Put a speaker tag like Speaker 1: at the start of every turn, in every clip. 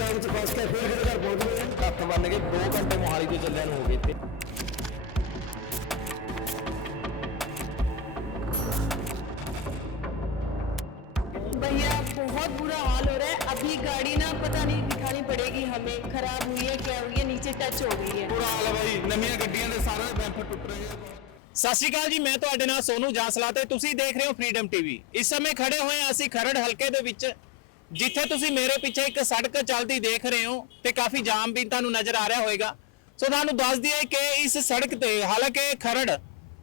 Speaker 1: ਜਾਣ ਚ ਫਸ ਕੇ ਫਿਰ ਕਿਤੇ ਘਰ ਪਹੁੰਚ ਗਏ।
Speaker 2: ਹੱਥ ਬੰਨ ਕੇ 2 ਘੰਟੇ ਮੋਹਾਲੀ ਤੋਂ ਚੱਲਿਆ ਨੂੰ ਹੋ ਗਏ ਇੱਥੇ।
Speaker 3: भैया बहुत बुरा हाल हो रहा है अभी गाड़ी ना पता नहीं दिखानी पड़ेगी हमें खराब हुई है क्या हुई है नीचे टच हो गई है
Speaker 2: ਬੁਰਾ ਹਾਲ ਆ ਬਾਈ ਨਵੀਆਂ ਗੱਡੀਆਂ ਦੇ ਸਾਰੇ ਬੈਂਫਰ ਟੁੱਟ ਰਹੇ ਆ। ਸਤਿ ਸ਼੍ਰੀ ਅਕਾਲ ਜੀ ਮੈਂ ਤੁਹਾਡੇ ਨਾਲ ਸੋਨੂ ਜਾਸਲਾ ਤੇ ਤੁਸੀਂ ਦੇਖ ਰਹੇ ਹੋ ਫ੍ਰੀडम ਟੀਵੀ ਇਸ ਸਮੇਂ ਖੜੇ ਹੋਏ ਹਾਂ ਅਸੀਂ ਖਰੜ ਹਲਕੇ ਦੇ ਵਿੱਚ। ਜਿੱਥੇ ਤੁਸੀਂ ਮੇਰੇ ਪਿੱਛੇ ਇੱਕ ਸੜਕ ਚੱਲਦੀ ਦੇਖ ਰਹੇ ਹੋ ਤੇ ਕਾਫੀ ਜਾਮ ਵੀ ਤੁਹਾਨੂੰ ਨਜ਼ਰ ਆ ਰਿਹਾ ਹੋਵੇਗਾ। ਸੋ ਤੁਹਾਨੂੰ ਦੱਸ ਦਈਏ ਕਿ ਇਸ ਸੜਕ ਤੇ ਹਾਲਾਂਕਿ ਖਰੜ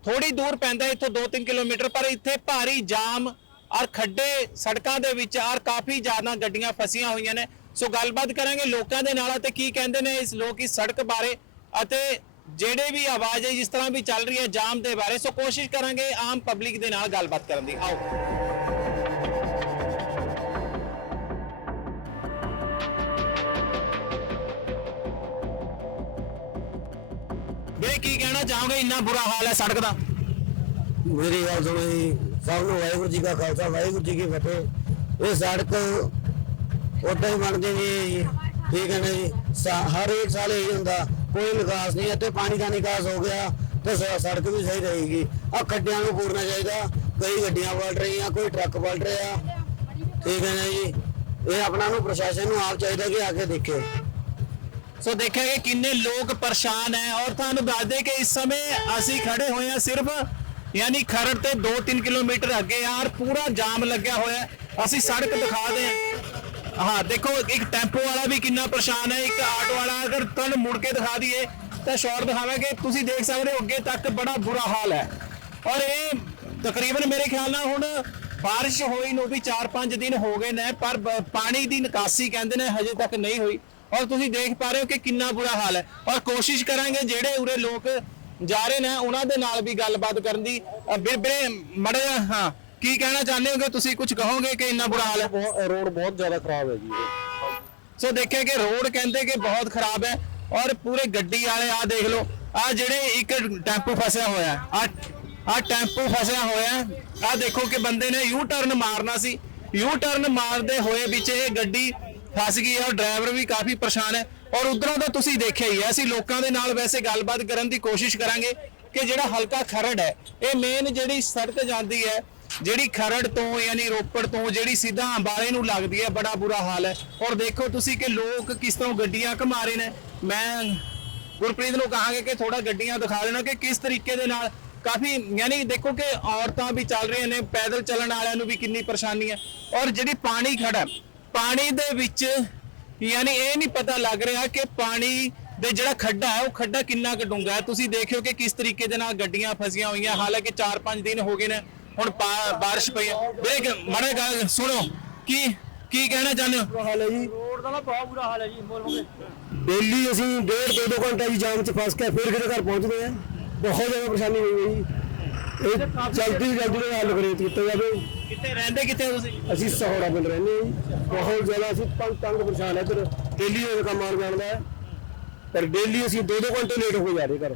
Speaker 2: ਥੋੜੀ ਦੂਰ ਪੈਂਦਾ ਇੱਥੋਂ 2-3 ਕਿਲੋਮੀਟਰ, ਪਰ ਇੱਥੇ ਭਾਰੀ ਜਾਮ ਔਰ ਖੱਡੇ ਸੜਕਾਂ ਦੇ ਵਿੱਚ ਔਰ ਕਾਫੀ ਜ਼ਿਆਦਾ ਗੱਡੀਆਂ ਫਸੀਆਂ ਹੋਈਆਂ ਨੇ। ਸੋ ਗੱਲਬਾਤ ਕਰਾਂਗੇ ਲੋਕਾਂ ਦੇ ਨਾਲ ਅਤੇ ਕੀ ਕਹਿੰਦੇ ਨੇ ਇਸ ਲੋਕ ਇਸ ਸੜਕ ਬਾਰੇ ਅਤੇ ਜਿਹੜੇ ਵੀ ਆਵਾਜ਼ ਹੈ, ਜਿਸ ਤਰ੍ਹਾਂ ਵੀ ਚੱਲ ਰਹੀ ਹੈ ਜਾਮ ਦੇ ਬਾਰੇ। ਸੋ ਕੋਸ਼ਿਸ਼ ਕਰਾਂਗੇ ਆਮ ਪਬਲਿਕ ਦੇ ਨਾਲ ਗੱਲਬਾਤ ਕਰਨ ਦੀ। ਆਓ। ਵੇ ਕੀ ਕਹਿਣਾ ਚਾਹੋਗੇ? ਇੰਨਾ ਬੁਰਾ ਹਾਲ ਹੈ ਸੜਕ ਦਾ।
Speaker 1: ਮੇਰੀ ਗੱਲ ਸੁਣੋ ਜੀ। ਸਭ ਨੂੰ ਵਾਹਿਗੁਰੂ ਜੀ ਕਾ ਖਾਲਸਾ, ਵਾਹਿਗੁਰੂ ਜੀ ਕੀ ਫਤਿਹ। ਇਹ ਸੜਕ ਉਦਾਂ ਹੀ ਬਣਦੀ ਜੀ ਠੀਕ ਹੈ ਨਾ ਜੀ? ਸਾ- ਹਰ ਇੱਕ ਸਾਲ ਇਹ ਹੁੰਦਾ। ਕੋਈ ਨਿਕਾਸ ਨਹੀਂ, ਇੱਥੇ ਪਾਣੀ ਦਾ ਨਿਕਾਸ ਹੋ ਗਿਆ ਤੇ ਸ- ਸੜਕ ਵੀ ਸਹੀ ਰਹੇਗੀ। ਆ ਖੱਡਿਆਂ ਨੂੰ ਪੂਰਨਾ ਚਾਹੀਦਾ। ਕਈ ਗੱਡੀਆਂ ਪਲਟ ਰਹੀਆਂ, ਕੋਈ ਟਰੱਕ ਪਲਟ ਰਿਹਾ। ਠੀਕ ਹੈ ਨਾ ਜੀ? ਇਹ ਆਪਣਾ ਨੂੰ ਪ੍ਰਸ਼ਾਸਨ ਨੂੰ ਆਪ ਚਾਹੀਦਾ ਕਿ ਆ ਕੇ ਦੇਖੇ।
Speaker 2: ਸੋ ਦੇਖਿਆ ਕਿ ਕਿੰਨੇ ਲੋਕ ਪਰੇਸ਼ਾਨ ਹੈ ਔਰ ਤੁਹਾਨੂੰ ਦੱਸਦੇ ਕਿ ਇਸ ਸਮੇਂ ਅਸੀਂ ਖੜੇ ਹੋਏ ਹਾਂ ਸਿਰਫ, ਯਾਨੀ ਖਰੜ ਤੇ 2-3 ਕਿਲੋਮੀਟਰ ਅੱਗੇ ਯਾਰ ਪੂਰਾ ਜਾਮ ਲੱਗਿਆ ਹੋਇਆ ਹੈ। ਅਸੀਂ ਸੜਕ ਦਿਖਾ ਦੇ। ਹਾਂ, ਦੇਖੋ, ਇੱਕ ਟੈਂਪੋ ਵਾਲਾ ਵੀ ਕਿੰਨਾ ਪਰੇਸ਼ਾਨ ਹੈ, ਇੱਕ ਆਟੋ ਵਾਲਾ। ਅਗਰ ਤੁਹਾਨੂੰ ਮੁੜ ਕੇ ਦਿਖਾ ਦਈਏ ਤਾਂ ਸ਼ਾਰਟ ਦਿਖਾਵਾਂਗੇ। ਤੁਸੀਂ ਦੇਖ ਸਕਦੇ ਹੋ, ਅੱਗੇ ਤੱਕ ਬੜਾ ਬੁਰਾ ਹਾਲ ਹੈ। ਔਰ ਇਹ ਤਕਰੀਬਨ ਮੇਰੇ ਖਿਆਲ ਨਾਲ ਹੁਣ ਬਾਰਿਸ਼ ਹੋਈ ਨੂੰ ਵੀ 4-5 ਦਿਨ ਹੋ ਗਏ ਨੇ, ਪਰ ਪਾਣੀ ਦੀ ਨਿਕਾਸੀ ਕਹਿੰਦੇ ਨੇ, ਹਜੇ ਤੱਕ ਨਹੀਂ ਹੋਈ। ਔਰ ਤੁਸੀਂ ਦੇਖ ਪਾ ਰਹੇ ਹੋ ਕਿ ਕਿੰਨਾ ਬੁਰਾ ਹਾਲ ਹੈ। ਔਰ ਕੋਸ਼ਿਸ਼ ਕਰਾਂਗੇ ਜਿਹੜੇ ਉਰੇ ਲੋਕ ਜਾ ਰਹੇ ਨੇ ਉਹਨਾਂ ਦੇ ਨਾਲ ਵੀ ਗੱਲਬਾਤ ਕਰਨ ਦੀ। ਵੀਰੇ ਮੜੇ ਹਾਂ ਕੀ ਕਹਿਣਾ ਚਾਹੁੰਦੇ ਹੋ ਕਿ ਤੁਸੀਂ ਕੁਝ ਕਹੋਗੇ ਕਿ ਇੰਨਾ ਬੁਰਾ ਹਾਲ ਹੈ?
Speaker 1: ਰੋਡ ਬਹੁਤ ਜ਼ਿਆਦਾ ਖਰਾਬ ਹੈ ਜੀ।
Speaker 2: ਸੋ ਦੇਖਿਆ ਕਿ ਰੋਡ ਕਹਿੰਦੇ ਕਿ ਬਹੁਤ ਖਰਾਬ ਹੈ ਔਰ ਪੂਰੇ ਗੱਡੀ ਵਾਲੇ ਆ ਦੇਖ ਲਓ ਆ ਜਿਹੜੇ ਇੱਕ ਟੈਂਪੂ ਫਸਿਆ ਹੋਇਆ ਆ ਆ ਟੈਂਪੂ ਫਸਿਆ ਹੋਇਆ ਆ ਦੇਖੋ ਕਿ ਬੰਦੇ ਨੇ ਯੂ ਟਰਨ ਮਾਰਨਾ ਸੀ। ਯੂ ਟਰਨ ਮਾਰਦੇ ਹੋਏ ਵਿੱਚ ਇਹ ਗੱਡੀ ਫਸ ਗਈ ਹੈ ਔਰ ਡਰਾਈਵਰ ਵੀ ਕਾਫੀ ਪਰੇਸ਼ਾਨ ਹੈ। ਔਰ ਉਧਰੋਂ ਤਾਂ ਤੁਸੀਂ ਦੇਖਿਆ ਹੀ ਹੈ, ਅਸੀਂ ਲੋਕਾਂ ਦੇ ਨਾਲ ਵੈਸੇ ਗੱਲਬਾਤ ਕਰਨ ਦੀ ਕੋਸ਼ਿਸ਼ ਕਰਾਂਗੇ ਕਿ ਜਿਹੜਾ ਹਲਕਾ ਖਰੜ ਹੈ, ਇਹ ਮੇਨ ਜਿਹੜੀ ਸੜਕ ਜਾਂਦੀ ਹੈ, ਜਿਹੜੀ ਖਰੜ ਤੋਂ ਯਾਨੀ ਰੋਪੜ ਤੋਂ ਜਿਹੜੀ ਸਿੱਧਾ ਅੰਬਾਲੇ ਨੂੰ ਲੱਗਦੀ ਹੈ, ਬੜਾ ਬੁਰਾ ਹਾਲ ਹੈ। ਔਰ ਦੇਖੋ ਤੁਸੀਂ ਕਿ ਲੋਕ ਕਿਸ ਤਰ੍ਹਾਂ ਗੱਡੀਆਂ ਘਮਾ ਰਹੇ ਨੇ। ਮੈਂ ਗੁਰਪ੍ਰੀਤ ਨੂੰ ਕਹਾਂਗੇ ਕਿ ਥੋੜਾ ਗੱਡੀਆਂ ਦਿਖਾ ਦੇਣਾ ਕਿ ਕਿਸ ਤਰੀਕੇ ਦੇ ਨਾਲ ਕਾਫੀ ਯਾਨੀ ਦੇਖੋ ਕਿ ਔਰਤਾਂ ਵੀ ਚੱਲ ਰਹੀਆਂ ਨੇ, ਪੈਦਲ ਚੱਲਣ ਵਾਲਿਆਂ ਨੂੰ ਵੀ ਕਿੰਨੀ ਪਰੇਸ਼ਾਨੀ ਹੈ। ਔਰ ਜਿਹੜੀ ਪਾਣੀ ਖੜਾ ਪਾਣੀ ਦੇ ਵਿੱਚ ਯਾਨੀ ਇਹ ਨਹੀਂ ਪਤਾ ਲੱਗ ਰਿਹਾ ਕਿ ਪਾਣੀ ਦੇ ਜਿਹੜਾ ਖੱਡਾ ਹੈ ਉਹ ਖੱਡਾ ਕਿੰਨਾ ਕੁ ਡੂੰਘਾ ਹੈ। ਤੁਸੀਂ ਦੇਖਿਓ ਕਿ ਕਿਸ ਤਰੀਕੇ ਦੇ ਨਾਲ ਗੱਡੀਆਂ ਫਸੀਆਂ ਹੋਈਆਂ। ਹਾਲਾਂਕਿ 4-5 ਦਿਨ ਹੋ ਗਏ ਨੇ ਹੁਣ ਬਾਰਿਸ਼ ਪਈ ਹੈ। ਦੇਖ ਮੜੇ ਗੱਲ ਸੁਣੋ। ਕੀ ਕੀ ਕਹਿਣਾ ਚਾਹੁੰਦੇ ਹੋ?
Speaker 1: ਹਾਲ ਹੈ ਜੀ।
Speaker 4: ਰੋਡ ਦਾ ਨਾ ਬਹੁਤ ਬੁਰਾ ਹਾਲ ਹੈ ਜੀ ਬੋਲ ਬੋਲ
Speaker 1: ਡੇਲੀ ਅਸੀਂ ਡੇਢ ਦੋ ਦੋ ਘੰਟੇ ਦੀ ਜਾਮ 'ਚ ਫਸ ਕੇ ਫਿਰ ਕਿਤੇ ਘਰ ਪਹੁੰਚਦੇ ਆ ਬਹੁਤ ਜ਼ਿਆਦਾ ਪਰੇਸ਼ਾਨੀ ਹੋਈ ਹੈ ਜੀ। ਇਹ ਜਲਦੀ ਜਲਦੀ ਨਾਲ ਹੱਲ ਕਰੇ ਕੀਤਾ ਜਾਵੇ।
Speaker 2: ਕਿੱਥੇ ਰਹਿੰਦੇ ਕਿੱਥੇ ਹੋ ਤੁਸੀਂ?
Speaker 1: ਅਸੀਂ ਸਹੌੜਾ ਪਿੰਡ ਰਹਿੰਦੇ ਹਾਂ ਜੀ। ਬਹੁਤ ਜ਼ਿਆਦਾ ਅਸੀਂ ਤੰਗ ਤੰਗ ਪਰੇਸ਼ਾਨ ਹੈ ਇੱਧਰ। ਡੇਲੀ ਇਹ ਕੰਮ ਆਉਣ ਜਾਣਦਾ ਹੈ ਪਰ ਡੇਲੀ ਅਸੀਂ ਦੋ ਦੋ ਘੰਟੇ ਲੇਟ ਹੋ ਜਾ ਰਹੇ ਘਰ।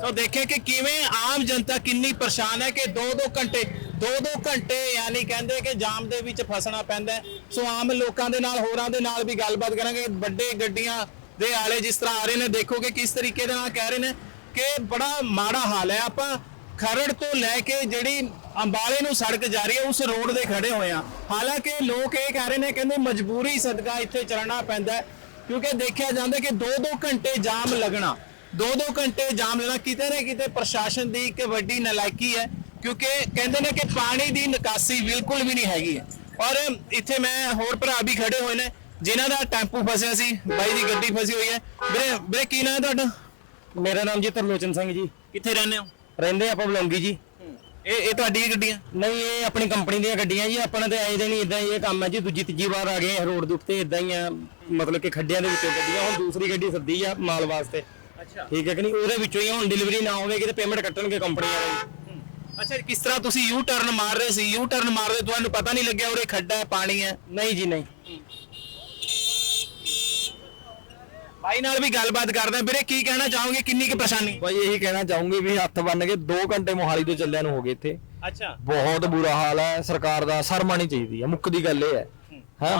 Speaker 2: ਸੋ ਦੇਖਿਆ ਕਿ ਕਿਵੇਂ ਆਮ ਜਨਤਾ ਕਿੰਨੀ ਪਰੇਸ਼ਾਨ ਹੈ ਕਿ 2-2 ਘੰਟੇ 2-2 ਘੰਟੇ ਯਾਨੀ ਕਹਿੰਦੇ ਕਿ ਜਾਮ ਦੇ ਵਿੱਚ ਫਸਣਾ ਪੈਂਦਾ ਹੈ। ਸੋ ਆਮ ਲੋਕਾਂ ਦੇ ਨਾਲ ਹੋਰਾਂ ਦੇ ਨਾਲ ਵੀ ਗੱਲਬਾਤ ਕਰਾਂਗੇ। ਵੱਡੇ ਗੱਡੀਆਂ ਦੇ ਆਲੇ ਜਿਸ ਤਰ੍ਹਾਂ ਆ ਰਹੇ ਨੇ ਦੇਖੋ ਕਿ ਕਿਸ ਤਰੀਕੇ ਦੇ ਨਾਲ ਕਹਿ ਰਹੇ ਨੇ ਕਿ ਬੜਾ ਮਾੜਾ ਹਾਲ ਹੈ। ਆਪਾਂ ਖਰੜ ਤੋਂ ਲੈ ਕੇ ਜਿਹੜੀ ਅੰਬਾਲੇ ਨੂੰ ਸੜਕ ਜਾ ਰਹੀ ਹੈ ਉਸ ਰੋਡ ਦੇ ਖੜੇ ਹੋਏ ਆ ਹਾਲਾਂਕਿ ਲੋਕ ਇਹ ਕਹਿ ਰਹੇ ਨੇ ਕਹਿੰਦੇ ਮਜਬੂਰੀ ਸਦਕਾ ਇੱਥੇ ਚੱਲਣਾ ਪੈਂਦਾ ਕਿਉਂਕਿ ਦੇਖਿਆ ਜਾਂਦਾ ਕਿ 2-2 ਘੰਟੇ ਜਾਮ ਲੱਗਣਾ 2-2 ਘੰਟੇ ਜਾਮ ਲੈਣਾ ਕਿਤੇ ਨਾ ਕਿਤੇ ਪ੍ਰਸ਼ਾਸਨ ਦੀ ਇੱਕ ਵੱਡੀ ਨਲਾਇਕੀ ਹੈ ਕਿਉਂਕਿ ਕਹਿੰਦੇ ਨੇ ਕਿ ਪਾਣੀ ਦੀ ਨਿਕਾਸੀ ਬਿਲਕੁਲ ਵੀ ਨਹੀਂ ਹੈਗੀ ਹੈ। ਔਰ ਇੱਥੇ ਮੈਂ ਹੋਰ ਭਰਾ ਵੀ ਖੜੇ ਹੋਏ ਨੇ ਜਿਨ੍ਹਾਂ ਦਾ ਟੈਂਪੂ ਫਸਿਆ ਸੀ ਬਾਈ ਦੀ ਗੱਡੀ ਫਸੀ ਹੋਈ ਹੈ। ਵੀਰੇ ਵੀਰੇ ਕੀ ਨਾਮ ਹੈ ਤੁਹਾਡਾ?
Speaker 4: ਮੇਰਾ ਨਾਮ ਜੀ ਤਰਲੋਚਨ ਸਿੰਘ ਜੀ।
Speaker 2: ਕਿੱਥੇ ਰਹਿੰਦੇ ਹੋ?
Speaker 4: ਰਹਿੰਦੇ ਆਪਾਂ ਬਲੌਂਗੀ ਜੀ।
Speaker 2: ਇਹ ਇਹ ਤੁਹਾਡੀ ਹੀ ਗੱਡੀਆਂ?
Speaker 4: ਨਹੀਂ ਇਹ ਆਪਣੀ ਕੰਪਨੀ ਦੀਆਂ ਗੱਡੀਆਂ ਜੀ ਆਪਣਾ ਤੇ ਆਏ ਦੇ ਨਹੀਂ ਇਦਾਂ ਹੀ ਇਹ ਕੰਮ ਹੈ ਜੀ ਦੂਜੀ ਤੀਜੀ ਵਾਰ ਆ ਗਏ ਰੋਡ ਦੇ ਉੱਤੇ ਇਦਾਂ ਹੀ ਆ ਮਤਲਬ ਕਿ ਖੱਡਿਆਂ ਦੇ ਵਿੱਚੋਂ ਗੱਡੀਆਂ ਹੁਣ ਦੂਸਰੀ ਗੱਡੀ ਸੱਦੀ ਆ ਮਾਲ ਵਾਸਤੇ।
Speaker 2: ਅੱਛਾ।
Speaker 4: ਠੀਕ ਹੈ ਕਿ ਨਹੀਂ? ਉਹਦੇ ਵਿੱਚੋਂ ਹੀ ਹੁਣ ਡਿਲੀਵਰੀ ਨਾ ਹੋਵੇਗੀ ਤੇ ਪੇਮੈਂਟ ਕੱਟਣਗੇ ਕੰਪਨੀ ਵਾਲੇ
Speaker 2: ਅੱਛਾ ਕਿਸ ਤਰ੍ਹਾਂ ਤੁਸੀਂ ਯੂ ਟਰਨ ਮਾਰ ਰਹੇ ਸੀ? ਯੂ ਟਰਨ ਮਾਰਦੇ ਤੁਹਾਨੂੰ ਪਤਾ ਨਹੀਂ ਲੱਗਿਆ ਉਰੇ ਖੱਡਾ ਹੈ ਪਾਣੀ ਹੈ?
Speaker 4: ਨਹੀਂ ਜੀ ਨਹੀਂ।
Speaker 2: ਬਾਈ ਨਾਲ ਵੀ ਗੱਲਬਾਤ ਕਰਦੇ ਹਾਂ ਵੀਰੇ ਕੀ ਕਹਿਣਾ ਚਾਹੋਗੇ? ਕਿੰਨੀ ਕੁ ਪਰੇਸ਼ਾਨੀ?
Speaker 5: ਭਾਈ ਇਹੀ ਕਹਿਣਾ ਚਾਹੂੰਗੀ ਵੀ ਹੱਥ ਬੰਨ ਕੇ 2 ਘੰਟੇ ਮੋਹਾਲੀ ਤੋਂ ਚੱਲਿਆਂ ਨੂੰ ਹੋ ਗਏ ਇੱਥੇ।
Speaker 2: ਅੱਛਾ।
Speaker 5: ਬਹੁਤ ਬੁਰਾ ਹਾਲ ਹੈ। ਸਰਕਾਰ ਦਾ ਸਰਮਾਣੀ ਚਾਹੀਦੀ ਹੈ। ਮੁੱਕਦੀ ਗੱਲ ਇਹ ਹੈ। ਹਾਂ।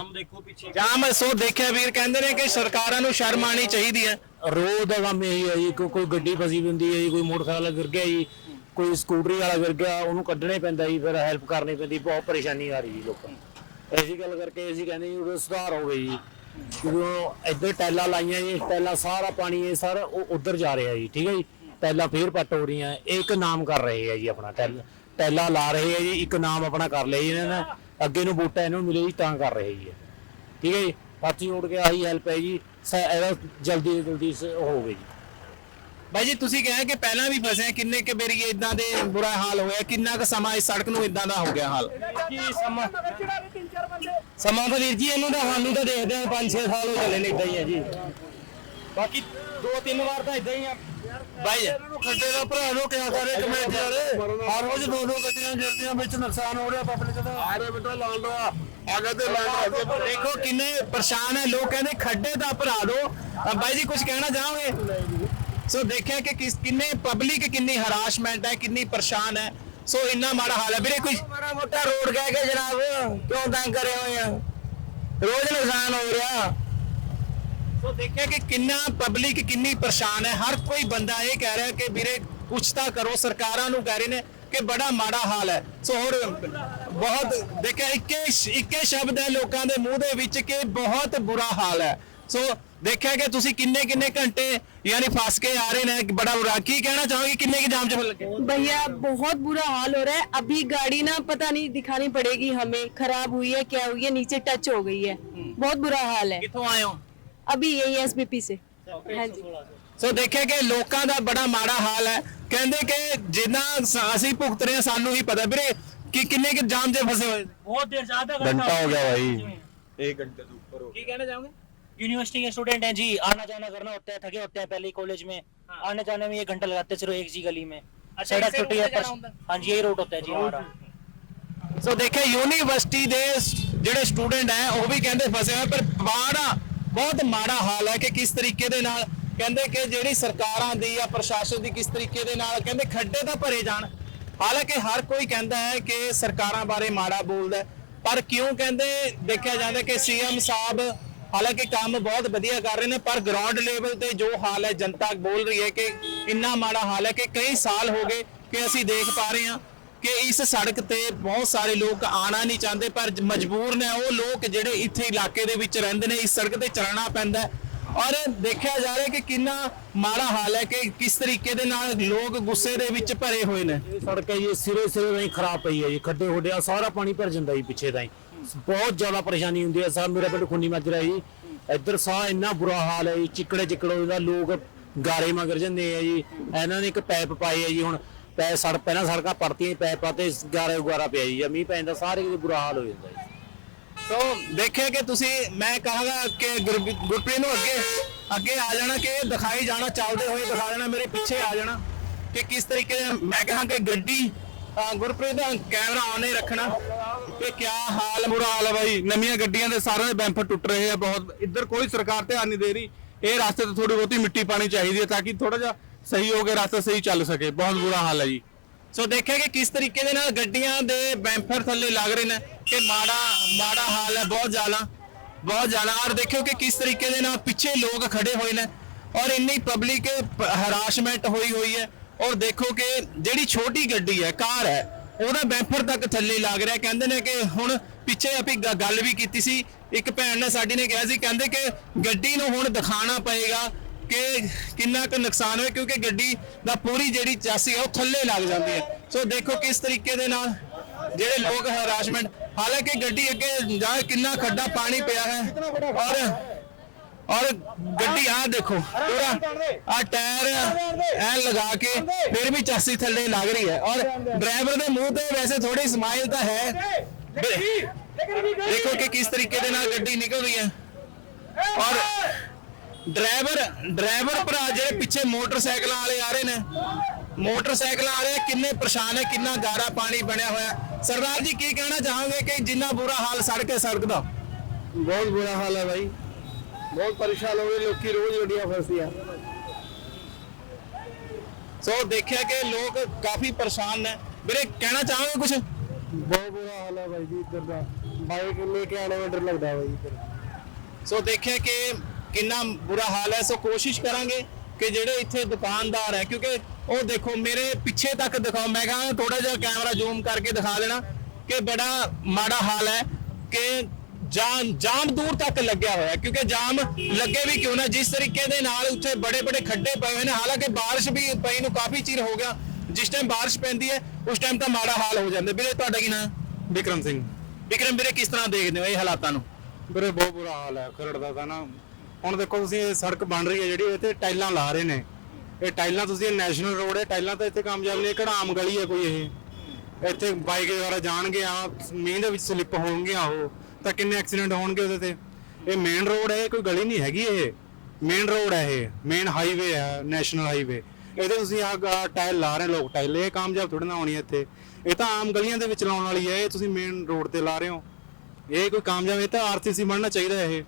Speaker 2: ਜਾਮ ਸੋ ਦੇਖਿਆ ਵੀਰ ਕਹਿੰਦੇ ਨੇ ਕਿ ਸਰਕਾਰਾਂ ਨੂੰ ਸ਼ਰਮ ਆਣੀ ਚਾਹੀਦੀ ਹੈ।
Speaker 4: ਰੋਜ਼ ਦਾ ਕੰਮ ਇਹੀ ਹੈ ਜੀ। ਕੋਈ ਕੋਈ ਗੱਡੀ ਫਸੀ ਵੀ ਹੁੰਦੀ ਹੈ ਜੀ ਕੋਈ ਮੋਟਰਸਾਈਕਲ ਗਿਰ ਗਿਆ ਜੀ ਕੋਈ ਸਕੂਟਰੀ ਵਾਲਾ ਗਿਰ ਗਿਆ ਉਹਨੂੰ ਕੱਢਣਾ ਹੀ ਪੈਂਦਾ ਜੀ ਫਿਰ ਹੈਲਪ ਕਰਨੀ ਪੈਂਦੀ ਬਹੁਤ ਪਰੇਸ਼ਾਨੀ ਆ ਰਹੀ ਜੀ ਲੋਕਾਂ ਨੂੰ। ਐਸੀ ਗੱਲ ਕਰਕੇ ਅਸੀਂ ਕਹਿੰਦੇ ਜੀ ਸੁਧਾਰ ਹੋਵੇ ਜੀ। ਜਦੋਂ ਇੱਧਰ ਟੈਲਾਂ ਲਾਈਆਂ ਜੀ, ਟੈਲਾਂ ਸਾਰਾ ਪਾਣੀ ਇਹ ਸਾਰਾ ਉਹ ਉਧਰ ਜਾ ਰਿਹਾ ਜੀ, ਠੀਕ ਹੈ ਜੀ ਟੈਲਾਂ ਫੇਰ ਪੱਟ ਹੋ ਰਹੀਆਂ, ਇਹ ਇੱਕ ਨਾਮ ਕਰ ਰਹੇ ਆ ਜੀ ਆਪਣਾ ਟੈਲ, ਟੈਲਾਂ ਲਾ ਰਹੇ ਆ ਜੀ, ਇੱਕ ਨਾਮ ਆਪਣਾ ਕਰ ਲਿਆ ਜੀ ਇਹਨਾਂ ਨੇ, ਅੱਗੇ ਨੂੰ ਬੂਟਾ ਇਹਨੂੰ ਮਿਲੇ ਜੀ, ਤਾਂ ਕਰ ਰਹੇ ਜੀ ਇਹ। ਠੀਕ ਹੈ ਜੀ ਪਾਰਟੀ ਉੜ ਕੇ ਆਹੀ ਹੈਲਪ ਹੈ ਜੀ ਇਹਦਾ ਜਲਦੀ ਤੋਂ ਜਲਦੀ ਸ- ਉਹ ਹੋਵੇ ਜੀ
Speaker 2: ਬਾਈ ਜੀ ਤੁਸੀਂ ਕਿਹਾ ਕਿ ਪਹਿਲਾਂ ਵੀ ਫਸੇ ਆ, ਕਿੰਨੇ ਕੁ ਵਾਰੀ ਇਦਾਂ ਦੇ ਬੁਰਾ ਹਾਲ ਹੋਇਆ? ਕਿੰਨਾ ਕੁ ਸਮਾਂ ਇਸ ਸੜਕ ਨੂੰ ਇਦਾਂ ਦਾ ਹੋ ਗਿਆ ਹਾਲ?
Speaker 4: ਜੀ ਸਮਾਂ? ਸਮਾਂ ਤਾਂ ਵੀਰ ਜੀ ਇਹਨੂੰ ਤਾਂ ਸਾਨੂੰ ਤਾਂ ਦੇਖਦੇ ਆ 5-6 ਸਾਲ ਹੋ ਚੱਲੇ ਨੇ ਇਦਾਂ ਹੀ ਆ ਜੀ। ਬਾਕੀ ਦੋ ਤਿੰਨ ਵਾਰ ਤਾਂ ਇਦਾਂ ਹੀ ਆ।
Speaker 2: ਬਾਈ
Speaker 1: ਖੱਡੇ ਦਾ ਭਰਾ ਨੂੰ ਕਿਹਾ ਕਰੇ ਕਮੇਟੀ ਵਾਲੇ ਹਰ ਰੋਜ਼ ਦੋ ਦੋ ਗੱਡੀਆਂ ਜਲਦੀਆਂ ਵਿੱਚ ਨੁਕਸਾਨ ਹੋ ਰਿਹਾ ਪਬਲਿਕ ਦਾ। ਆਰੇ ਬੇਟਾ ਲਾਣ ਦਾ। ਆਗੇ ਤੇ ਲਾਣ
Speaker 2: ਦੇਖੋ ਕਿੰਨੇ ਪਰੇਸ਼ਾਨ ਹੈ ਲੋਕ ਕਹਿੰਦੇ ਖੱਡੇ ਦਾ ਭਰਾ ਦੋ। ਅ, ਬਾਈ ਜੀ ਕੁਝ ਕਹਿਣਾ ਚਾਹੋਗੇ? ਸੋ ਦੇਖਿਆ ਕਿ ਕਿਸ ਕਿੰਨੇ ਪਬਲਿਕ ਕਿੰਨੀ ਹਰਾਸਮੈਂਟ ਹੈ ਕਿੰਨੀ ਪਰੇਸ਼ਾਨ ਹੈ। ਸੋ ਇੰਨਾ ਮਾੜਾ ਹਾਲ ਹੈ। ਵੀਰੇ ਕੋਈ
Speaker 1: ਮਾੜਾ ਮੋਟਾ ਰੋਡ ਕਹਿ ਕੇ ਜਨਾਬ ਕਿਉਂ ਤੰਗ ਕਰੇ ਹੋਏ ਆ? ਰੋਜ਼ ਨੁਕਸਾਨ ਹੋ ਰਿਹਾ।
Speaker 2: ਸੋ ਦੇਖਿਆ ਕਿ ਕਿੰਨਾ ਪਬਲਿਕ ਕਿੰਨੀ ਪਰੇਸ਼ਾਨ ਹੈ। ਹਰ ਕੋਈ ਬੰਦਾ ਇਹ ਕਹਿ ਰਿਹਾ ਕਿ ਵੀਰੇ ਕੁਛ ਤਾਂ ਕਰੋ। ਸਰਕਾਰਾਂ ਨੂੰ ਕਹਿ ਰਹੇ ਨੇ ਕਿ ਬੜਾ ਮਾੜਾ ਹਾਲ ਹੈ। ਸੋ ਹੋਰ ਬਹੁਤ ਦੇਖਿਆ ਇੱਕੇ ਇੱਕੇ ਸ਼ਬਦ ਹੈ ਲੋਕਾਂ ਦੇ ਮੂੰਹ ਦੇ ਵਿੱਚ ਕਿ ਬਹੁਤ ਬੁਰਾ ਹਾਲ ਹੈ। ਸੋ ਦੇਖਿਆ ਕਿ ਤੁਸੀਂ ਕਿੰਨੇ ਕਿੰਨੇ ਘੰਟੇ ਯਾਨੀ ਫਸ ਕੇ ਆ ਰਹੇ ਨੇ ਬੜਾ ਬੁਰਾ ਕੀ ਕਹਿਣਾ ਚਾਹੋਗੇ ਕਿੰਨੇ ਕੀ ਜਾਮ ਚ ਲੱਗੇ
Speaker 3: भैया बहुत बुरा हाल हो रहा है अभी गाड़ी ना पता नहीं दिखानी पड़ेगी हमें खराब हुई है क्या हुई है नीचे टच हो गई है बहुत बुरा हाल है
Speaker 2: ਕਿੱਥੋਂ ਆਏ ਹੋ
Speaker 3: अभी यही एसबीपी से हाँ जी
Speaker 2: ਸੋ ਦੇਖਿਆ ਕਿ ਲੋਕਾਂ ਦਾ ਬੜਾ ਮਾੜਾ ਹਾਲ ਹੈ ਕਹਿੰਦੇ ਕਿ ਜਿੰਨਾ ਸ- ਅਸੀਂ ਭੁਗਤ ਰਹੇ ਹਾਂ ਸਾਨੂੰ ਹੀ ਪਤਾ ਵੀਰੇ ਕਿ ਕਿੰਨੇ ਕਿ ਜਾਮ 'ਚ ਫਸੇ ਹੋਏ
Speaker 6: बहुत देर से आधा
Speaker 5: घंटा हो गया भाई
Speaker 2: ਕੀ ਕਹਿਣਾ ਚਾਹੋਗੇ
Speaker 6: यूनिवर्सिटी के स्टूडेंट हैं जी आना जाना करना होता है थके होते हैं पहले कॉलेज में आने जाने में एक घंटा लगाते हैं सिर्फ एक जी गली में सड़क
Speaker 2: इसे
Speaker 6: टूटी है
Speaker 2: रोड से जाना
Speaker 6: पर-
Speaker 2: होता है?
Speaker 6: हाँ जी यही रोड होता है जी हमारा
Speaker 2: ਸੋ ਦੇਖਿਆ ਯੂਨੀਵਰਸਿਟੀ ਦੇ ਸ- ਜਿਹੜੇ ਸਟੂਡੈਂਟ ਹੈ ਉਹ ਵੀ ਕਹਿੰਦੇ ਫਸੇ ਹੋਏ ਪਰ ਮਾੜਾ ਬਹੁਤ ਮਾੜਾ ਹਾਲ ਹੈ ਕਿ ਕਿਸ ਤਰੀਕੇ ਦੇ ਨਾਲ ਕਹਿੰਦੇ ਕਿ ਜਿਹੜੀ ਸਰਕਾਰਾਂ ਦੀ ਜਾਂ ਪ੍ਰਸ਼ਾਸਨ ਦੀ ਕਿਸ ਤਰੀਕੇ ਦੇ ਨਾਲ ਕਹਿੰਦੇ ਖੱਡੇ ਤਾਂ ਭਰੇ ਜਾਣ ਹਾਲਾਂਕਿ ਹਰ ਕੋਈ ਕਹਿੰਦਾ ਹੈ ਕਿ ਸਰਕਾਰਾਂ ਬਾਰੇ ਮਾੜਾ ਬੋਲਦਾ ਹੈ, ਪਰ ਕਿਉਂ ਕਹਿੰਦੇ ਦੇਖਿਆ ਜਾਂਦਾ ਕਿ ਸੀਐਮ ਸਾਹਿਬ ਹਾਲਾਂਕਿ ਕੰਮ ਬਹੁਤ ਵਧੀਆ ਕਰ ਰਹੇ ਨੇ, ਪਰ ਗਰਾਊਂਡ ਲੈਵਲ ਤੇ ਜੋ ਹਾਲ ਹੈ, ਜਨਤਾ ਬੋਲ ਰਹੀ ਹੈ ਕਿ ਇੰਨਾ ਮਾੜਾ ਹਾਲ ਹੈ ਕਿ ਕਈ ਸਾਲ ਹੋ ਗਏ ਕਿ ਅਸੀਂ ਦੇਖ ਪਾ ਰਹੇ ਹਾਂ ਕਿ ਇਸ ਸੜਕ ਤੇ ਬਹੁਤ ਸਾਰੇ ਲੋਕ ਆਣਾ ਨਹੀਂ ਚਾਹੁੰਦੇ, ਪਰ ਮਜਬੂਰ ਨੇ ਉਹ ਲੋਕ ਜਿਹੜੇ ਇੱਥੇ ਇਲਾਕੇ ਦੇ ਵਿੱਚ ਰਹਿੰਦੇ ਨੇ, ਇਸ ਸੜਕ ਤੇ ਚਲਣਾ ਪੈਂਦਾ ਹੈ। ਔਰ ਦੇਖਿਆ ਜਾ ਰਿਹਾ ਕਿ ਕਿੰਨਾ ਮਾੜਾ ਹਾਲ ਹੈ ਕਿ ਕਿਸ ਤਰੀਕੇ ਦੇ ਨਾਲ ਲੋਕ ਗੁੱਸੇ ਦੇ ਵਿੱਚ ਭਰੇ ਹੋਏ ਨੇ
Speaker 4: ਸੜਕ ਹੈ ਜੀ, ਇਹ ਸਿਰੇ ਸਿਰੇ ਨਹੀਂ ਖਰਾਬ ਪਈ ਹੈ ਜੀ, ਖੱਡੇ ਖੁੱਡੇ ਆ, ਸਾਰਾ ਪਾਣੀ ਭਰ ਜਾਂਦਾ ਜੀ ਪਿੱਛੇ ਤਾਂ ਹੀ ਬਹੁਤ ਜ਼ਿਆਦਾ ਪਰੇਸ਼ਾਨੀ ਹੁੰਦੀ ਹੈ। ਸਾਹਿਬ ਮੇਰਾ ਪਿੰਡ ਖੁੰਨੀ ਮਾਜਰਾ ਜੀ। ਇੱਧਰ ਸਾਹ ਇੰਨਾ ਬੁਰਾ ਹਾਲ ਹੈ ਜੀ। ਚਿੱਕੜੇ ਚਿੱਕੜ ਹੋ ਲੋਕ ਗਾਰੇ ਮਗਰ ਜਾਂਦੇ ਆ ਜੀ। ਇਹਨਾਂ ਨੇ ਇੱਕ ਪੈਪ ਪਾਏ ਆ ਜੀ ਹੁਣ। ਪੈ ਸੜ ਪਹਿਲਾਂ ਸੜਕਾਂ ਪੜਤੀਆਂ ਪੈਪ ਪਾਤੇ ਗਾਰੇ ਉਗਾਰਾ ਪਿਆ ਜੀ। ਮੀਂਹ ਪੈਂਦਾ ਸਾਰੇ ਕਿਤੇ ਬੁਰਾ ਹਾਲ ਹੋ ਜਾਂਦਾ ਜੀ।
Speaker 2: ਸੋ ਦੇਖਿਆ ਕਿ ਤੁਸੀਂ, ਮੈਂ ਕਹਾਂਗਾ ਕਿ ਗੁਰ- ਗੁਰਪ੍ਰੀਤ ਨੂੰ ਅੱਗੇ ਅੱਗੇ ਆ ਜਾਣਾ ਕਿ ਦਿਖਾਈ ਜਾਣਾ, ਚੱਲਦੇ ਹੋਏ ਦਿਖਾ ਦੇਣਾ, ਮੇਰੇ ਪਿੱਛੇ ਆ ਜਾਣਾ ਕਿ ਕਿਸ ਤਰੀਕੇ ਮੈਂ ਕਹਾਂ ਕਿ ਗੱਡੀ ਗੁਰਪ੍ਰੀਤ ਦਾ ਕੈਮਰਾ ਆਨੇ ਰੱਖਣਾ। ਕਿ ਕੀ ਹਾਲ
Speaker 7: ਬੁਰਾ ਹਾਲ ਹੈ ਬਾਈ? ਨਵੀਆਂ ਗੱਡੀਆਂ ਦੇ ਸਾਰਿਆਂ ਦੇ ਬੈਂਪਰ ਟੁੱਟ ਰਹੇ ਆ ਬਹੁਤ। ਇੱਧਰ ਕੋਈ ਸਰਕਾਰ ਧਿਆਨ ਨਹੀਂ ਦੇ ਰਹੀ। ਇਹ ਰਸਤੇ ਤੇ ਥੋੜੀ ਬਹੁਤੀ ਮਿੱਟੀ ਪਾਣੀ ਚਾਹੀਦੀ ਹੈ ਤਾਂ ਕਿ ਥੋੜਾ ਜਿਹਾ ਸਹੀ ਹੋ ਕੇ ਰਸਤਾ ਸਹੀ ਚੱਲ ਸਕੇ। ਬਹੁਤ ਬੁਰਾ ਹਾਲ ਹੈ ਜੀ।
Speaker 2: ਸੋ ਦੇਖਿਆ ਕਿ ਕਿਸ ਤਰੀਕੇ ਦੇ ਨਾਲ ਗੱਡੀਆਂ ਦੇ ਬੈਂਪਰ ਥੱਲੇ ਲੱਗ ਰਹੇ ਨੇ। ਕਿ ਮਾੜਾ ਮਾੜਾ ਹਾਲ ਹੈ ਬਹੁਤ ਜ਼ਿਆਦਾ ਬਹੁਤ ਜ਼ਿਆਦਾ। ਔਰ ਦੇਖਿਓ ਕਿ ਕਿਸ ਤਰੀਕੇ ਦੇ ਨਾਲ ਪਿੱਛੇ ਲੋਕ ਖੜੇ ਹੋਏ ਨੇ। ਔਰ ਇੰਨੀ ਪਬਲਿਕ ਹਰਾਸਮੈਂਟ ਹੋਈ ਹੋਈ ਹੈ। ਔਰ ਦੇਖੋ ਕਿ ਜਿਹੜੀ ਛੋਟੀ ਗੱਡੀ ਹੈ, ਕਾਰ ਹੈ ਉਹਦਾ ਬੈਂਪਰ ਤੱਕ ਥੱਲੇ ਲੱਗ ਰਿਹਾ। ਕਹਿੰਦੇ ਨੇ ਕਿ ਹੁਣ ਪਿੱਛੇ ਆਪੀ ਗੱਲ ਵੀ ਕੀਤੀ ਸੀ। ਇੱਕ ਭੈਣ ਨੇ ਸਾਡੀ ਨੇ ਕਿਹਾ ਸੀ, ਕਹਿੰਦੇ ਕਿ ਗੱਡੀ ਨੂੰ ਹੁਣ ਦਿਖਾਣਾ ਪਏਗਾ ਕਿ ਕਿੰਨਾ ਕੁ ਨੁਕਸਾਨ ਹੋਇਆ, ਕਿਉਂਕਿ ਗੱਡੀ ਦਾ ਪੂਰੀ ਜਿਹੜੀ ਚਾਸੀ ਹੈ ਉਹ ਥੱਲੇ ਲੱਗ ਜਾਂਦੀ ਹੈ ਸੋ ਦੇਖੋ ਕਿਸ ਤਰੀਕੇ ਦੇ ਨਾਲ ਜਿਹੜੇ ਲੋਕ ਹਰਾਸਮੈਂਟ, ਹਾਲਾਂਕਿ ਗੱਡੀ ਅੱਗੇ ਜਾ ਕਿੰਨਾ ਖੱਡਾ ਪਾਣੀ ਪਿਆ ਹੈ। ਔਰ ਔਰ ਗੱਡੀ ਆ ਦੇਖੋ, ਪੂਰਾ ਆ ਟਾਇਰ ਐ ਲਗਾ ਕੇ ਫਿਰ ਵੀ ਚਾਸੀ ਥੱਲੇ ਲੱਗ ਰਹੀ ਹੈ। ਔਰ ਡਰਾਈਵਰ ਦੇ ਮੂੰਹ ਤੇ ਵੈਸੇ ਥੋੜੀ ਸਮਾਈਲ ਤਾਂ ਹੈ। ਦੇਖੋ ਕਿ ਕਿਸ ਤਰੀਕੇ ਦੇ ਨਾਲ ਗੱਡੀ ਨਿਕਲ ਰਹੀ ਹੈ। ਔਰ ਡਰਾਈਵਰ ਡਰਾਈਵਰ ਭਰਾ ਜਿਹੜੇ ਪਿੱਛੇ ਮੋਟਰਸਾਈਕਲਾਂ ਵਾਲੇ ਆ ਰਹੇ ਨੇ, ਮੋਟਰਸਾਈਕਲਾਂ ਵਾਲੇ ਕਿੰਨੇ ਪਰੇਸ਼ਾਨ ਹੈ, ਕਿੰਨਾ ਗਾਰਾ ਪਾਣੀ ਬਣਿਆ ਹੋਇਆ। ਸਰਦਾਰ ਜੀ, ਕੀ ਕਹਿਣਾ ਚਾਹੋਗੇ ਕਿ ਜਿੰਨਾ ਬੁਰਾ ਹਾਲ ਸੜਕ ਹੈ, ਸੜਕ ਦਾ?
Speaker 1: ਬਹੁਤ ਬੁਰਾ ਹਾਲ ਹੈ ਭਾਈ ਬਹੁਤ ਪਰੇਸ਼ਾਨ ਹੋ ਗਏ ਲੋਕੀ ਰੋਜ਼ ਗੱਡੀਆਂ ਫਸਦੀਆਂ।
Speaker 2: ਸੋ ਦੇਖਿਆ ਕਿ ਲੋਕ ਕਾਫੀ ਪਰੇਸ਼ਾਨ ਨੇ। ਵੀਰੇ ਕਹਿਣਾ ਚਾਹੋਗੇ ਕੁਝ
Speaker 1: ਬਹੁਤ ਬੁਰਾ ਹਾਲ ਹੈ ਬਾਈ ਜੀ ਇੱਧਰ ਦਾ। ਬਾਈਕ ਲੈ ਕੇ ਆਣੇ ਡਰ ਲੱਗਦਾ ਬਾਈ ਇੱਧਰ।
Speaker 2: ਸੋ ਦੇਖਿਆ ਕਿ ਕਿੰਨਾ ਬੁਰਾ ਹਾਲ ਹੈ। ਸੋ ਕੋਸ਼ਿਸ਼ ਕਰਾਂਗੇ ਕਿ ਜਿਹੜੇ ਇੱਥੇ ਦੁਕਾਨਦਾਰ ਹੈ ਕਿਉਂਕਿ ਉਹ ਦੇਖੋ ਮੇਰੇ ਪਿੱਛੇ ਤੱਕ ਦਿਖਾਓ। ਮੈਂ ਕਹਾਂ ਥੋੜਾ ਜਿਹਾ ਕੈਮਰਾ ਜ਼ੂਮ ਕਰਕੇ ਦਿਖਾ ਦੇਣਾ ਕਿ ਬੜਾ ਮਾੜਾ ਹਾਲ ਹੈ ਕਿ ਜਾਮ ਜਾਮ ਦੂਰ ਤੱਕ ਲੱਗਿਆ ਹੋਇਆ ਕਿਉਂਕਿ ਜਾਮ ਲੱਗੇ ਵੀ ਕਿਉਂ ਨਾ ਜਿਸ ਤਰੀਕੇ ਦੇ ਨਾਲ ਉੱਥੇ ਬੜੇ ਬੜੇ ਖੱਡੇ ਪਏ ਹੋਏ ਨੇ ਹਾਲਾਂਕਿ ਬਾਰਿਸ਼ ਵੀ ਪਈ ਨੂੰ ਕਾਫੀ ਚਿਰ ਹੋ ਗਿਆ ਜਿਸ ਟਾਈਮ ਬਾਰਿਸ਼ ਪੈਂਦੀ ਹੈ ਉਸ ਟਾਈਮ ਤਾਂ ਮਾੜਾ ਹਾਲ ਹੋ ਜਾਂਦਾ। ਵੀਰੇ ਤੁਹਾਡਾ ਕੀ ਨਾਮ
Speaker 7: ਵਿਕਰਮ ਸਿੰਘ।
Speaker 2: ਵਿਕਰਮ ਵੀਰੇ ਕਿਸ ਤਰ੍ਹਾਂ ਦੇਖਦੇ ਹੋ ਇਹ ਹਾਲਾਤਾਂ ਨੂੰ?
Speaker 7: ਵੀਰੇ ਬਹੁਤ ਬੁਰਾ ਹਾਲ ਹੈ ਖਰੜ ਦਾ ਤਾਂ ਨਾ। ਹੁਣ ਦੇਖੋ ਤੁਸੀਂ ਇਹ ਸੜਕ ਬਣ ਰਹੀ ਹੈ ਜਿਹੜੀ ਇੱਥੇ ਟਾਈਲਾਂ ਲਾ ਰਹੇ ਨੇ। ਇਹ ਟਾਈਲਾਂ ਤੁਸੀਂ ਨੈਸ਼ਨਲ ਰੋਡ ਹੈ ਟਾਈਲਾਂ ਤਾਂ ਇੱਥੇ ਕਾਮਯਾਬ ਨਹੀਂ ਇਹ ਕਿਹੜਾ ਆਮ ਗਲੀ ਹੈ ਕੋਈ ਇਹ। ਇੱਥੇ ਬਾਈਕ ਵਗੈਰਾ ਜਾਣਗੇ ਆ ਮੀਂਹ ਦੇ ਵਿੱਚ ਸਲਿੱਪ ਹੋਣਗੀਆਂ ਉਹ। ਤਾਂ ਕਿੰਨੇ ਐਕਸੀਡੈਂਟ ਹੋਣਗੇ ਉਹਦੇ ਤੇ? ਇਹ ਮੇਨ ਰੋਡ ਹੈ ਕੋਈ ਗਲੀ ਨਹੀਂ ਹੈਗੀ ਇਹ। ਮੇਨ ਰੋਡ ਹੈ ਇਹ ਮੇਨ ਹਾਈਵੇ ਹੈ ਨੈਸ਼ਨਲ ਹਾਈਵੇ ਇਹਦੇ ਤੁਸੀਂ ਆ ਟਾਇਲ ਲਾ ਰਹੇ ਲੋਕ ਟਾਇਲ ਇਹ ਕਾਮਯਾਬ ਥੋੜੀ ਨਾ ਹੋਣੀ ਹੈ ਇੱਥੇ। ਇਹ ਤਾਂ ਆਮ ਗਲੀਆਂ ਦੇ ਵਿੱਚ ਲਾਉਣ ਵਾਲੀ ਹੈ ਇਹ ਤੁਸੀਂ ਮੇਨ ਰੋਡ ਤੇ ਲਾ ਰਹੇ ਹੋ। ਇਹ ਕੋਈ ਕਾਮਯਾਬ ਇਹ ਤਾਂ ਆਰਸੀਸੀ ਬਣਨਾ ਚਾਹੀਦਾ ਹੈ ਇਹ।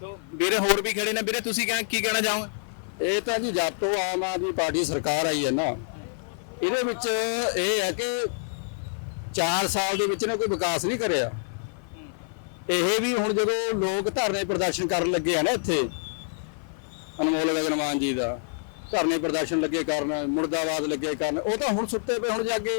Speaker 2: ਸੋ ਵੀਰੇ ਹੋਰ ਵੀ ਖੜੇ ਨੇ ਵੀਰੇ ਤੁਸੀਂ ਕਹਿ- ਕੀ ਕਹਿਣਾ ਚਾਹੋਗੇ?
Speaker 1: ਇਹ ਤਾਂ ਜੀ ਜਦ ਤੋਂ ਆਮ ਆਦਮੀ ਪਾਰਟੀ ਸਰਕਾਰ ਆਈ ਹੈ ਨਾ ਇਹਦੇ ਵਿੱਚ ਇਹ ਹੈ ਕਿ 4 ਸਾਲ ਦੇ ਵਿੱਚ ਨਾ ਕੋਈ ਵਿਕਾਸ ਨਹੀਂ ਕਰਿਆ। ਇਹ ਵੀ ਹੁਣ ਜਦੋਂ ਲੋਕ ਧਰਨੇ ਪ੍ਰਦਰਸ਼ਨ ਕਰਨ ਲੱਗੇ ਆ ਨਾ ਇੱਥੇ ਅਨਮੋਲ ਗਗਨਮਾਨ ਜੀ ਦਾ ਧਰਨੇ ਪ੍ਰਦਰਸ਼ਨ ਲੱਗੇ ਕਰਨ ਮੁਰਦਾਬਾਦ ਲੱਗੇ ਕਰਨ ਉਹ ਤਾਂ ਹੁਣ ਸੁੱਤੇ ਪਏ ਹੁਣ ਜਾਗੇ।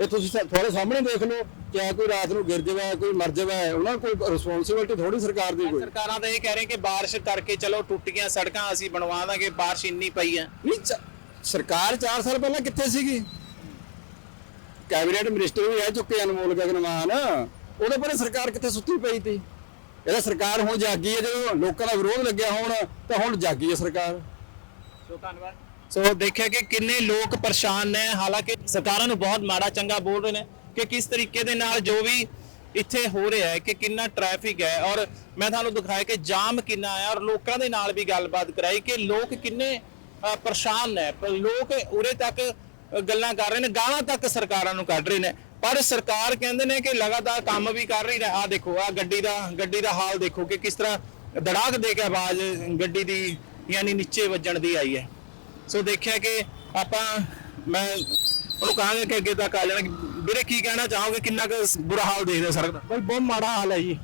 Speaker 1: ਇਹ ਤੁਸੀਂ ਤੁਹਾਡੇ ਸਾਹਮਣੇ ਦੇਖ ਲਓ ਕਿ ਕੋਈ ਰਾਤ ਨੂੰ ਗਿਰ ਜਾਵੇ ਕੋਈ ਮਰ ਜਾਵੇ ਉਹਨਾਂ ਕੋਈ ਰਿਸਪੌਂਸਿਬਿਲਟੀ ਥੋੜੀ ਸਰਕਾਰ ਦੀ ਕੋਈ।
Speaker 2: ਸਰਕਾਰਾਂ ਤਾਂ ਇਹ ਕਹਿ ਰਹੇ ਕਿ ਬਾਰਿਸ਼ ਕਰਕੇ ਚਲੋ ਟੁੱਟ ਗਈਆਂ ਸੜਕਾਂ ਅਸੀਂ ਬਣਵਾ ਦਾਂਗੇ ਬਾਰਿਸ਼ ਇੰਨੀ ਪਈ ਹੈ
Speaker 1: ਨਹੀਂ ਸਰਕਾਰ 4 ਸਾਲ ਪਹਿਲਾਂ ਕਿੱਥੇ ਸੀਗੀ? ਕੈਬਨਿਟ ਮਿਨਿਸਟਰ ਵੀ ਰਹਿ ਚੁੱਕੇ ਅਨਮੋਲ ਗਗਨਮਾਨ ਉਹਦੇ ਬਾਰੇ ਸਰਕਾਰ ਕਿੱਥੇ ਸੁੱਤੀ ਪਈ ਤੀ? ਇਹਦਾ ਸਰਕਾਰ ਹੁਣ ਜਾਗੀ ਹੈ ਜਦੋਂ ਲੋਕਾਂ ਦਾ ਵਿਰੋਧ ਲੱਗਿਆ ਹੋਣ ਤਾਂ ਹੁਣ ਜਾਗੀ ਹੈ ਸਰਕਾਰ।
Speaker 2: ਸੋ ਧੰਨਵਾਦ। ਸੋ ਦੇਖਿਆ ਕਿ ਕਿੰਨੇ ਲੋਕ ਪਰੇਸ਼ਾਨ ਨੇ ਹਾਲਾਂਕਿ ਸਰਕਾਰਾਂ ਨੂੰ ਬਹੁਤ ਮਾੜਾ ਚੰਗਾ ਬੋਲ ਰਹੇ ਨੇ ਕਿ ਕਿਸ ਤਰੀਕੇ ਦੇ ਨਾਲ ਜੋ ਵੀ ਇੱਥੇ ਹੋ ਰਿਹਾ ਹੈ ਕਿ ਕਿੰਨਾ ਟ੍ਰੈਫਿਕ ਹੈ ਔਰ ਮੈਂ ਤੁਹਾਨੂੰ ਦਿਖਾਇਆ ਕਿ ਜਾਮ ਕਿੰਨਾ ਹੈ ਔਰ ਲੋਕਾਂ ਦੇ ਨਾਲ ਵੀ ਗੱਲਬਾਤ ਕਰਾਈ ਕਿ ਲੋਕ ਕਿੰਨੇ ਅ, ਪਰੇਸ਼ਾਨ ਨੇ। ਲੋਕ ਉਰੇ ਤੱਕ ਗੱਲਾਂ ਕਰ ਰਹੇ ਨੇ ਗਾਲਾਂ ਤੱਕ ਸਰਕਾਰਾਂ ਨੂੰ ਕੱਢ ਰਹੇ ਨੇ। ਪਰ ਸਰਕਾਰ ਕਹਿੰਦੇ ਨੇ ਕਿ ਲਗਾਤਾਰ ਕੰਮ ਵੀ ਕਰ ਰਹੀ ਹੈ। ਆ ਦੇਖੋ ਆ ਗੱਡੀ ਦਾ ਗੱਡੀ ਦਾ ਹਾਲ ਦੇਖੋ ਕਿ ਕਿਸ ਤਰ੍ਹਾਂ ਧੜਾਕ ਦੇ ਕੇ ਆਵਾਜ਼ ਗੱਡੀ ਦੀ ਯਾਨੀ ਨੀਚੇ ਵੱਜਣ ਦੀ ਆਈ ਹੈ। ਸੋ ਦੇਖਿਆ ਕਿ ਆਪਾਂ ਮੈਂ ਉਹਨੂੰ ਕਹਾਂਗਾ ਕਿ ਅੱਗੇ ਤੱਕ ਆ ਜਾਣਾ। ਕਿ ਵੀਰੇ ਕੀ ਕਹਿਣਾ ਚਾਹੋਗੇ? ਕਿੰਨਾ ਕੁ ਬੁਰਾ ਹਾਲ ਦੇਖਦੇ ਹੋ ਸੜਕ ਦਾ?
Speaker 5: ਬਈ ਬਹੁਤ ਮਾੜਾ ਹਾਲ ਹੈ ਜੀ।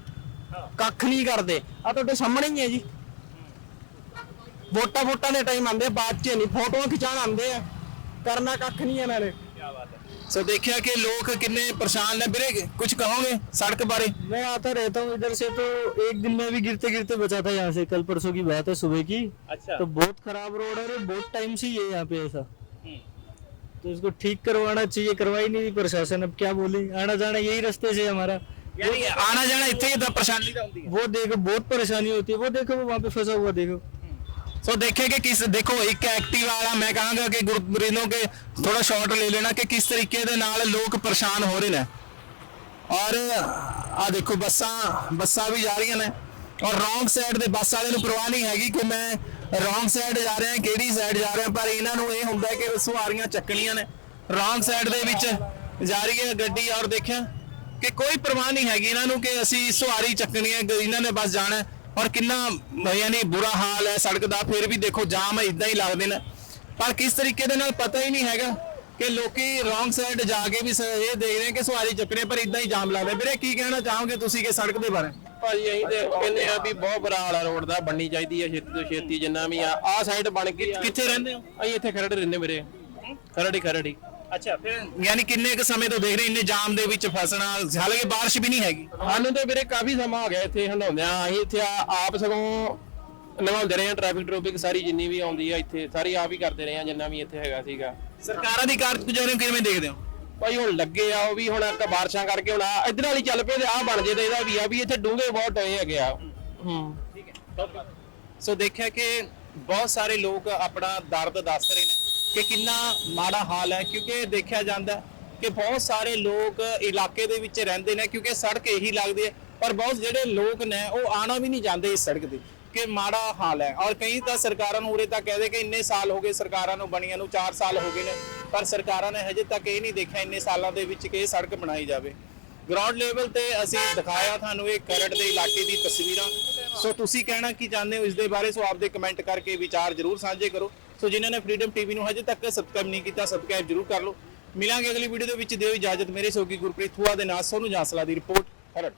Speaker 5: ਕੱਖ ਨਹੀਂ ਕਰਦੇ। ਆ ਤੁਹਾਡੇ ਸਾਹਮਣੇ ਹੀ ਹੈ ਜੀ। ਵੋਟਾਂ ਵੋਟਾਂ ਦੇ ਟਾਈਮ ਆਉਂਦੇ ਬਾਅਦ ਚ ਨਹੀਂ। ਫੋਟੋਆਂ ਖਿਚਾਣ ਆਉਂਦੇ ਆ। ਕਰਨਾ ਕੱਖ ਨਹੀਂ ਇਹਨਾਂ ਨੇ
Speaker 2: तो सो देखा कि लोग कितने परेशान है। बिरे कुछ कहोगे सड़क बारे?
Speaker 5: मैं आता रहता हूँ इधर से तो एक दिन में भी गिरते गिरते बचा था यहाँ से। कल परसों की बात है सुबह की।
Speaker 2: अच्छा।
Speaker 5: तो बहुत खराब रोड है बहुत टाइम से ही है यहाँ पे ऐसा। तो इसको ठीक करवाना चाहिए करवाई नहीं प्रशासन। अब क्या बोले? आना जाना यही रास्ते से हमारा।
Speaker 2: यानी आना जाना इतने परेशानी
Speaker 5: वो देखो बहुत परेशानी होती है। वो देखो वो वहाँ पे फंसा हुआ देखो।
Speaker 2: ਸੋ ਦੇਖੇ ਕਿ ਕਿਸ ਦੇਖੋ, ਇੱਕ ਐਕਟਿਵ ਵਾਲਾ, ਮੈਂ ਕਹਾਂਗਾ ਕਿ ਗੁਰਪ੍ਰੀਤ ਨੂੰ ਕਿ ਥੋੜਾ ਸ਼ਾਰਟ ਲੈ ਲੈਣਾ ਕਿ ਕਿਸ ਤਰੀਕੇ ਦੇ ਨਾਲ ਲੋਕ ਪਰੇਸ਼ਾਨ ਹੋ ਰਹੇ ਨੇ। ਔਰ ਆ ਦੇਖੋ, ਬੱਸਾਂ ਬੱਸਾਂ ਵੀ ਜਾ ਰਹੀਆਂ ਨੇ। ਔਰ ਰੋਂਗ ਸਾਈਡ ਦੇ ਬੱਸ ਵਾਲੇ ਨੂੰ ਪਰਵਾਹ ਨਹੀਂ ਹੈਗੀ ਕਿ ਮੈਂ ਰੋਂਗ ਸਾਈਡ ਜਾ ਰਿਹਾ, ਕਿਹੜੀ ਸਾਈਡ ਜਾ ਰਿਹਾ, ਪਰ ਇਹਨਾਂ ਨੂੰ ਇਹ ਹੁੰਦਾ ਕਿ ਸਵਾਰੀਆਂ ਚੱਕਣੀਆਂ ਨੇ। ਰੋਂਗ ਸਾਈਡ ਦੇ ਵਿੱਚ ਜਾ ਰਹੀ ਹੈ ਗੱਡੀ ਔਰ ਦੇਖਿਆ ਕਿ ਕੋਈ ਪਰਵਾਹ ਨਹੀਂ ਹੈਗੀ ਇਹਨਾਂ ਨੂੰ ਕਿ ਅਸੀਂ ਸਵਾਰੀ ਚੱਕਣੀ ਹੈ ਇਹਨਾਂ ਨੇ ਬਸ ਜਾਣਾ ਔਰ ਕਿੰਨਾ ਯਾਨੀ ਬੁਰਾ ਹਾਲ ਹੈ ਸੜਕ ਦਾ ਫਿਰ ਵੀ ਦੇਖੋ ਜਾਮ ਇਦਾਂ ਹੀ ਲੱਗਦੇ ਨੇ। ਪਰ ਕਿਸ ਤਰੀਕੇ ਦੇ ਨਾਲ ਪਤਾ ਹੀ ਨਹੀਂ ਹੈਗਾ ਕਿ ਲੋਕੀ ਰੋਂਗ ਸਾਈਡ ਜਾ ਕੇ ਵੀ ਇਹ ਦੇਖ ਰਹੇ ਕਿ ਸਵਾਰੀ ਚੱਕਣੇ ਪਰ ਇਦਾਂ ਹੀ ਜਾਮ ਲੱਗਦਾ ਵੀਰੇ ਕੀ ਕਹਿਣਾ ਚਾਹੋਗੇ ਤੁਸੀਂ ਕਿ ਸੜਕ ਦੇ ਬਾਰੇ?
Speaker 8: ਭਾਜੀ ਅਸੀਂ ਤੇ ਕਹਿੰਦੇ ਆ ਵੀ ਬਹੁਤ ਬੁਰਾ ਹਾਲ ਆ ਰੋਡ ਦਾ ਬਣਨੀ ਚਾਹੀਦੀ ਹੈ ਛੇਤੀ ਤੋਂ ਛੇਤੀ ਜਿੰਨਾ ਵੀ ਆ। ਆ ਸਾਈਡ ਬਣ ਆ।
Speaker 2: ਕਿੱਥੇ ਰਹਿੰਦੇ ਹੋ?
Speaker 8: ਅਸੀਂ ਇੱਥੇ ਖਰੜ ਰਹਿੰਦੇ ਵੀਰੇ। ਖਰੜੀ ਖਰੜੀ।
Speaker 2: ਅੱਛਾ ਫਿਰ ਯਾਨੀ ਕਿੰਨੇ ਕੁ ਸਮੇਂ ਤੋਂ ਦੇਖ ਰਹੇ ਇੰਨੇ ਜਾਮ ਦੇ ਵਿੱਚ ਫਸਣਾ ਹਾਲਾਂਕਿ ਬਾਰਿਸ਼ ਵੀ ਨਹੀਂ ਹੈਗੀ।
Speaker 8: ਸਾਨੂੰ ਤੇ ਵੀਰੇ ਕਾਫੀ ਸਮਾਂ ਹੋ ਗਿਆ ਇੱਥੇ ਹੰਡਾਉਂਦਿਆਂ ਅਸੀਂ ਇੱਥੇ ਆ- ਆਪ ਸਗੋਂ ਨਿਭਾਉਂਦੇ ਰਹੇ ਆ ਟ੍ਰੈਫਿਕ ਟ੍ਰੋਫਿਕ ਸਾਰੀ ਜਿੰਨੀ ਵੀ ਆਉਂਦੀ ਆ ਇੱਥੇ ਸਾਰੀ ਆਪ ਹੀ ਕਰਦੇ ਰਹੇ ਆ ਜਿੰਨਾ ਵੀ ਇੱਥੇ ਹੈਗਾ ਸੀਗਾ।
Speaker 2: ਸਰਕਾਰਾਂ ਦੀ ਕਾਰਗੁਜ਼ਾਰੀ ਨੂੰ ਕਿਵੇਂ ਦੇਖਦੇ ਹੋ?
Speaker 8: ਭਾਈ ਹੁਣ ਲੱਗੇ ਆ ਉਹ ਵੀ ਹੁਣ ਇੱਕ ਬਾਰਿਸ਼ਾਂ ਕਰਕੇ ਹੁਣ ਆ ਇਧਰ ਵਾਲੀ ਚੱਲ ਪਏ ਤੇ ਆ ਬਣ ਜੇ ਤੇ ਇਹਦਾ ਵੀ ਆ ਵੀ ਇੱਥੇ ਡੂੰਘੇ ਬਹੁਤ ਹੋਏ ਹੈਗੇ ਆ। ਹੂੰ।
Speaker 2: ਸੋ ਦੇਖਿਆ ਕਿ ਬਹੁਤ ਸਾਰੇ ਲੋਕ ਆਪਣਾ ਦਰਦ ਦੱਸ ਰਹੇ ਨੇ। ਕਿ ਕਿੰਨਾ ਮਾੜਾ ਹਾਲ ਹੈ, ਕਿਉਂਕਿ ਦੇਖਿਆ ਜਾਂਦਾ ਕਿ ਬਹੁਤ ਸਾਰੇ ਲੋਕ ਇਲਾਕੇ ਦੇ ਵਿੱਚ ਰਹਿੰਦੇ ਨੇ, ਕਿਉਂਕਿ ਸੜਕ ਇਹੀ ਲੱਗਦੀ ਹੈ ਪਰ ਬਹੁਤ ਜਿਹੜੇ ਲੋਕ ਨੇ, ਉਹ ਆਣਾ ਵੀ ਨਹੀਂ ਜਾਂਦੇ ਇਸ ਸੜਕ ਤੇ, ਕਿ ਮਾੜਾ ਹਾਲ ਹੈ। ਔਰ ਕਈ ਤਾਂ ਸਰਕਾਰਾਂ ਨੂੰ ਉਰੇ ਤੱਕ ਕਹਦੇ ਕਿ ਇੰਨੇ ਸਾਲ ਹੋ ਗਏ ਸਰਕਾਰਾਂ ਨੂੰ ਬਣੀਆਂ ਨੂੰ 4 ਸਾਲ ਹੋ ਗਏ ਨੇ, ਪਰ ਸਰਕਾਰਾਂ ਨੇ ਹਜੇ ਤੱਕ ਇਹ ਨਹੀਂ ਦੇਖਿਆ ਇੰਨੇ ਸਾਲਾਂ ਦੇ ਵਿੱਚ ਕਿ ਇਹ ਸੜਕ ਬਣਾਈ ਜਾਵੇ। ਗਰਾਊਂਡ ਲੈਵਲ ਤੇ ਅਸੀਂ ਦਿਖਾਇਆ ਤੁਹਾਨੂੰ ਇਹ ਖਰੜ ਦੇ ਇਲਾਕੇ ਦੀ ਤਸਵੀਰਾਂ। ਸੋ ਤੁਸੀਂ ਕਹਿਣਾ ਕੀ ਚਾਹੁੰਦੇ ਹੋ ਇਸ ਦੇ ਬਾਰੇ? ਸੋ ਆਪਦੇ ਕਮੈਂਟ ਕਰਕੇ ਵਿਚਾਰ ਜਰੂਰ ਸਾਂਝੇ ਕਰੋ। ਸੋ ਜਿਨ੍ਹਾਂ ਨੇ ਫਰੀडम ਟੀਵੀ ਨੂੰ ਹਜੇ ਤੱਕ ਸਬਸਕ੍ਰਾਈਬ ਨਹੀਂ ਕੀਤਾ ਸਬਸਕ੍ਰਾਈਬ ਜਰੂਰ ਕਰ ਲਓ। ਮਿਲਾਂਗੇ ਅਗਲੀ ਵੀਡੀਓ ਦੇ ਵਿੱਚ। ਦਿਓ ਇਜਾਜ਼ਤ ਮੇਰੇ ਸੋਗੀ ਗੁਰਪ੍ਰੀਤ ਥੂਆ ਦੇ ਨਾਲ ਸੋਨੂੰ ਜਾਂਸਲਾ ਦੀ ਰਿਪੋਰਟ ਖਰੜ